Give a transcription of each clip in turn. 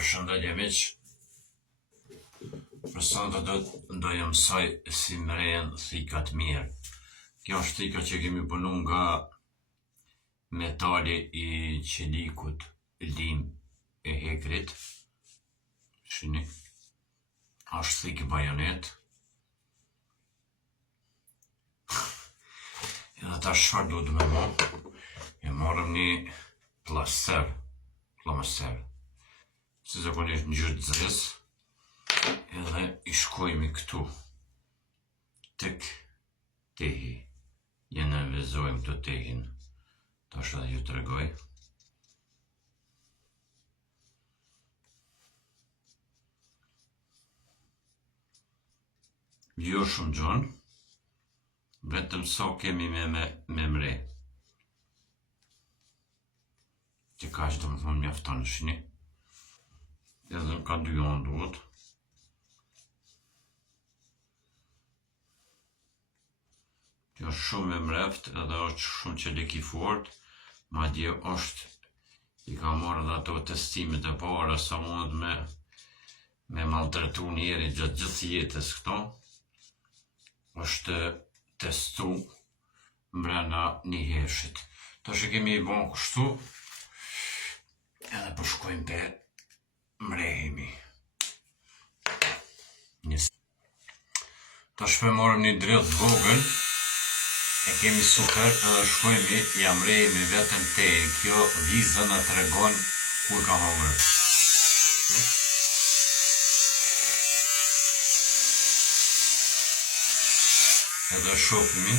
Përshëndetje miq. Për sonte do jam mësoj si mrehen thikat mirë. Kjo është thika që kemi punu nga metali I qelikut, lim e hekrit. Shini, është thikë bajonet. Edhe tash çfarë duhet me marr? E marrëm një pllastër, si zakonisht në ngjyrë zez, edhe I shkojmë këtu tek tehi. Ja nënvezojmë të tehin. Tash edhe ju tregoj. Jo shumë gjon, vetëm sa kemi me mre. Që kaq do më thonë mjafton, shini. Edhe ka dy anë duhet. Kjo është shumë e mreft, edhe është shumë qelik I fort, madje është I ka marrë edhe ato testimet e para sa mundet me maltretu njeri gjatë gjithë jetës këto. Është testu mbrana një hershit. Tash e kemi I bon kështu, edhe po shkojmë te mrehemi. Tash po marrim një drill vogël, e kemi super edhe shkojmë ja mrehemi vetëm te. Kjo vizë na tregon ku ka hongër. Edhe shohimi.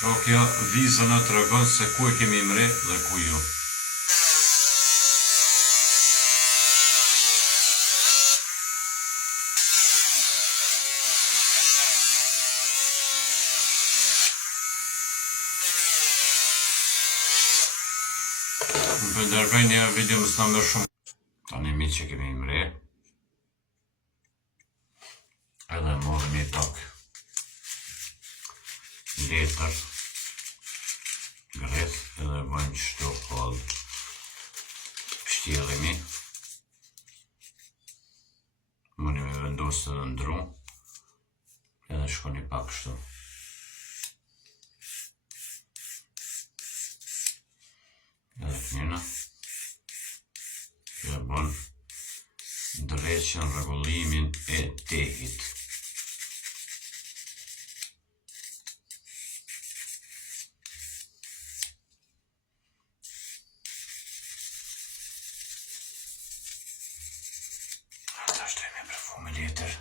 Pro kjo vizë na tregon se ku e kemi mre dhe ku jo. Më pëndërprej një video më së më shumë. Tani mi që kemi mre. Edhe morëm një tok letër greth edhe bëjmë qështu hold. Pështjellimi. Mëni me vendosë edhe ndru. Edhe shkoni pak kështu. Edhe kënjëna. Kjo bën ndërheqjen, rregullimin e tehit. Letër.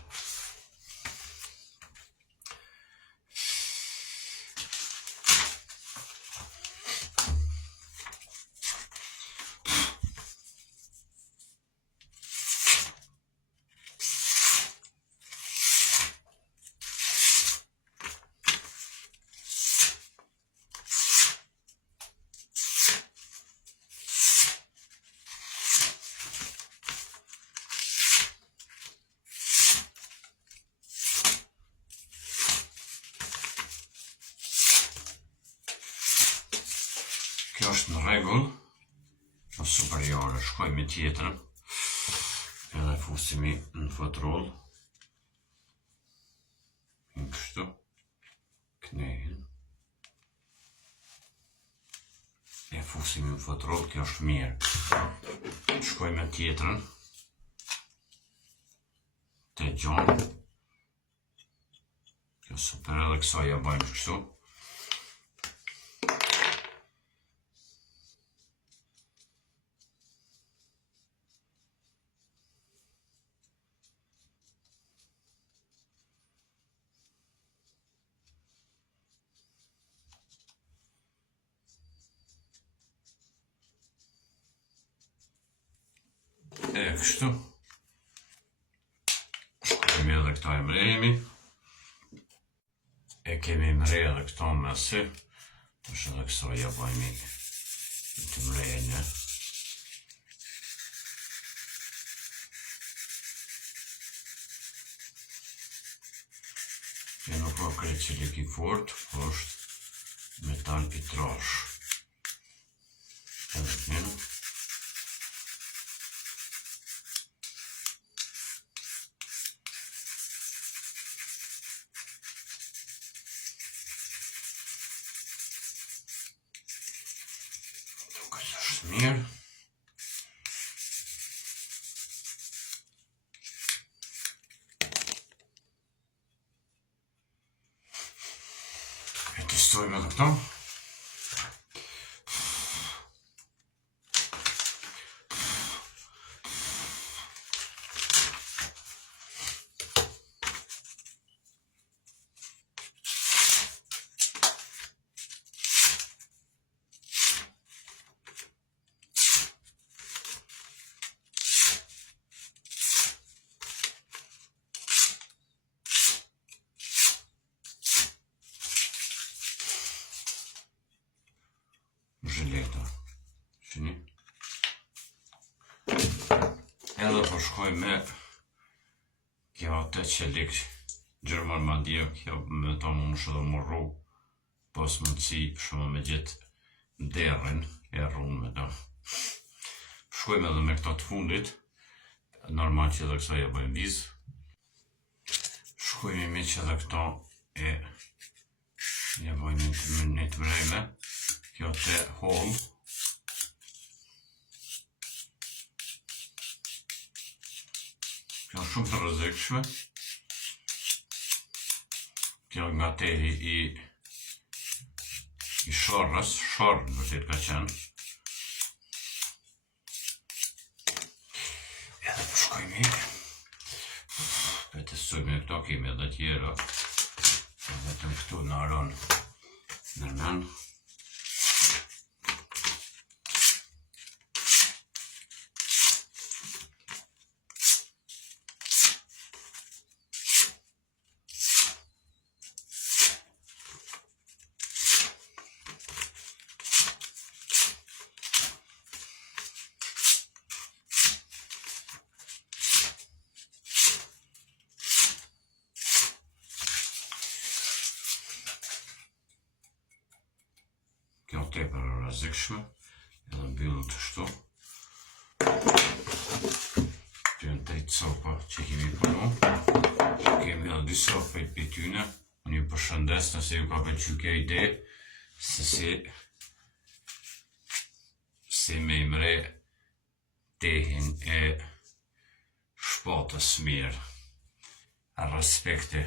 Kjo është në rregull, në superiore, shkojmë me tjetrën, edhe fusimi në fotroll, në kështu, knehin, e fusimi në fotroll, kjo është mirë. Shkojmë me tjetrën, te gjonë, Kjo super, edhe kësa ja bajmë kështu. E kështu. Shkojmë edhe këta e mrejemi. E kemi mrej edhe këta me si. Është edhe kësa ja bajmi të mrejnë. Kjo nuk o kretë që leki fort, po është metal pitrash. Edhe kënë. Mirë. E testojmë edhe këto. Zhileta. Shini? Edhe po shkoj me kjo 8 qelik gjërmar ma dje, kjo me ta më shë dhe më rru, pos mundësi shumë me gjithë derën e rrunë me ta. Shkojmë edhe me këta të fundit, normal që edhe kësa ja bëjmë vizë. Shkojmë me që edhe këta e ja bëjmë një të mrejme. Kjo të hol. Kjo shumë të rrezikshme. Kjo nga teri i shorrës, shorrë në vërtet ka qenë. Edhe po shkojmë i. Po testojmë këto, kemi edhe tjera. Vetëm këtu në aron nërmen. Kjo tepër e rrezikshme, edhe mbyllëm të shtu. Kjo në 8 sopa që kemi punu. Kemi edhe 2 sopa i tyne. Unë ju përshëndes nëse ju ka pëlqyer kjo ide, se si me imre tehin e shpatës mirë. Respekti.